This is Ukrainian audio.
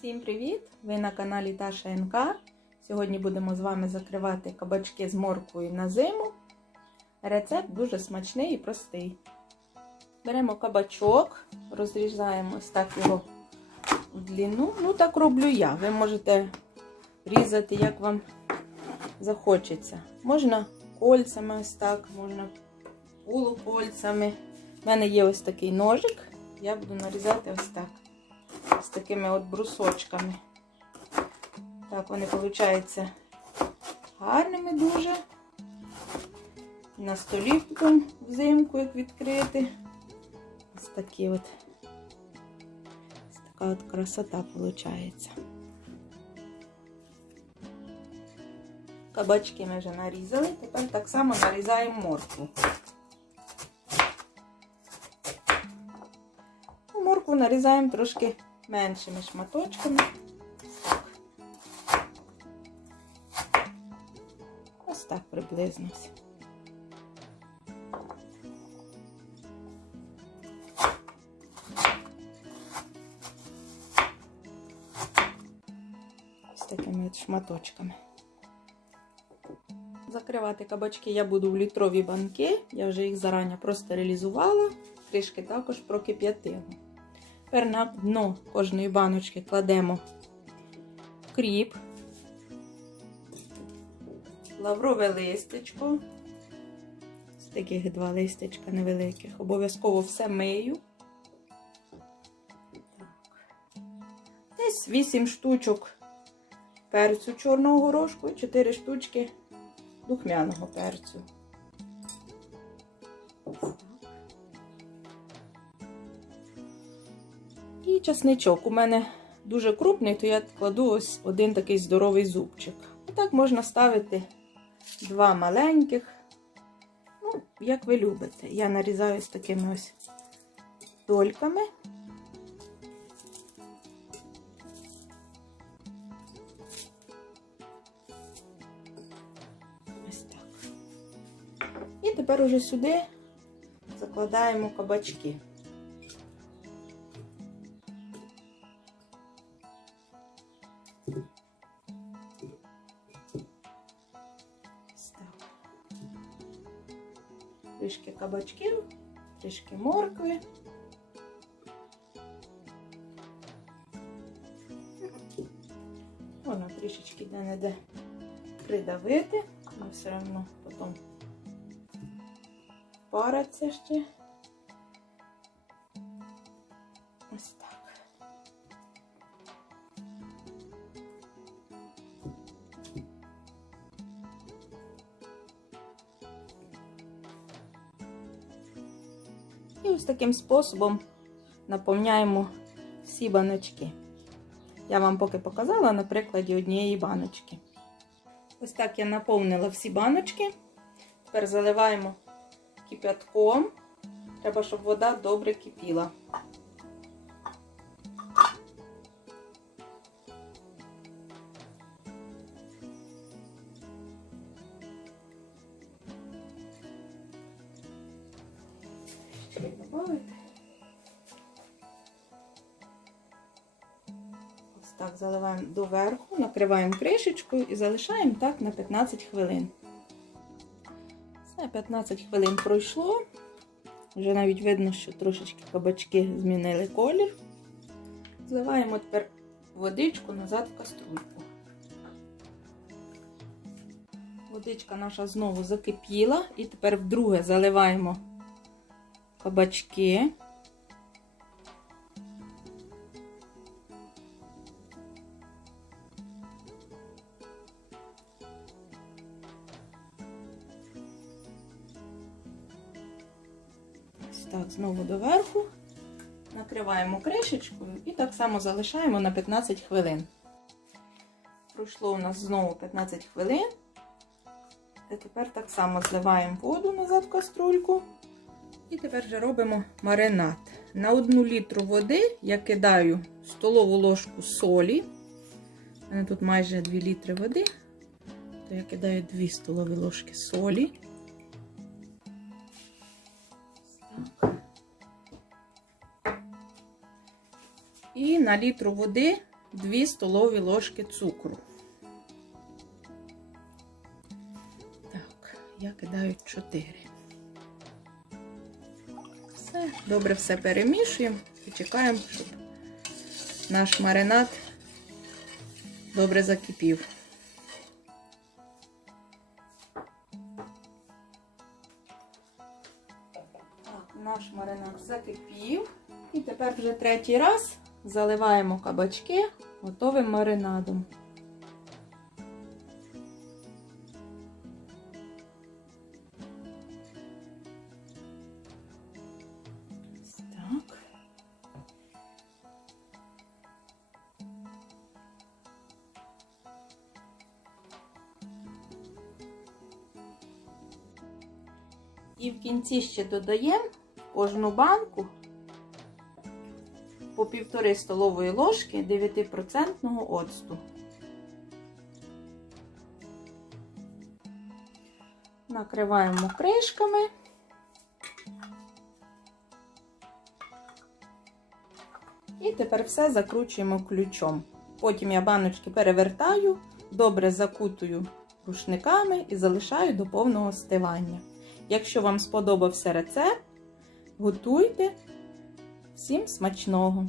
Всім привіт! Ви на каналі Таша НК. Сьогодні будемо з вами закривати кабачки з морквою на зиму. Рецепт дуже смачний і простий. Беремо кабачок, розрізаємо ось так його в длину. Ну, так роблю я. Ви можете різати, як вам захочеться. Можна кольцями ось так, можна полукольцями. У мене є ось такий ножик. Я буду нарізати ось так з такими от брусочками. Так, вони получаються гарними дуже. На столі потім взимку, як відкрити. Ось такі от. Ось така от красота виходить. Кабачки ми вже нарізали, тепер так само нарізаємо моркву. Моркву нарізаємо трошки меншими шматочками. Ось так приблизно. Ось такими шматочками. Закривати кабачки я буду в літрові банки. Я вже їх зарані простерилізувала, трішки також прокип'ятила. Тепер на дно кожної баночки кладемо кріп, лаврове листечко. З таких два листечка невеликих. Обов'язково все мию. Десь 8 штучок перцю чорного горошку і 4 штучки духмяного перцю. І часничок. У мене дуже крупний, то я кладу ось один такий здоровий зубчик. І так можна ставити два маленьких. Ну, як ви любите. Я нарізаю з такими ось дольками. І тепер уже сюди закладаємо кабачки. Трішки кабачків, трішки моркви. Можна трішечки де-не-де придавити, але все одно потім париться ще. Ось таким способом наповняємо всі баночки. Я вам поки показала на прикладі однієї баночки. Ось так я наповнила всі баночки. Тепер заливаємо кипятком. Треба, щоб вода добре кипіла. Ось так заливаємо доверху, накриваємо кришечкою і залишаємо так на 15 хвилин. Все, 15 хвилин пройшло. Вже навіть видно, що трошечки кабачки змінили колір. Зливаємо тепер водичку назад в каструльку. Водичка наша знову закипіла, і тепер вдруге заливаємо кабачки. Так, знову доверху. Накриваємо кришечкою і так само залишаємо на 15 хвилин. Пройшло у нас знову 15 хвилин. І тепер так само зливаємо воду назад в каструльку. І тепер вже робимо маринад. На 1 літру води я кидаю столову ложку солі. У мене тут майже 2 літри води, то я кидаю 2 столові ложки солі. І на літру води 2 столові ложки цукру. Так, я кидаю 4. Добре все перемішуємо і чекаємо, щоб наш маринад добре закипів. Наш маринад закипів. І тепер вже третій раз заливаємо кабачки готовим маринадом. І в кінці ще додаємо кожну банку по півтори столової ложки 9% оцту. Накриваємо кришками. І тепер все закручуємо ключом. Потім я баночки перевертаю, добре закутую рушниками і залишаю до повного стивання. Якщо вам сподобався рецепт, готуйте. Всім смачного!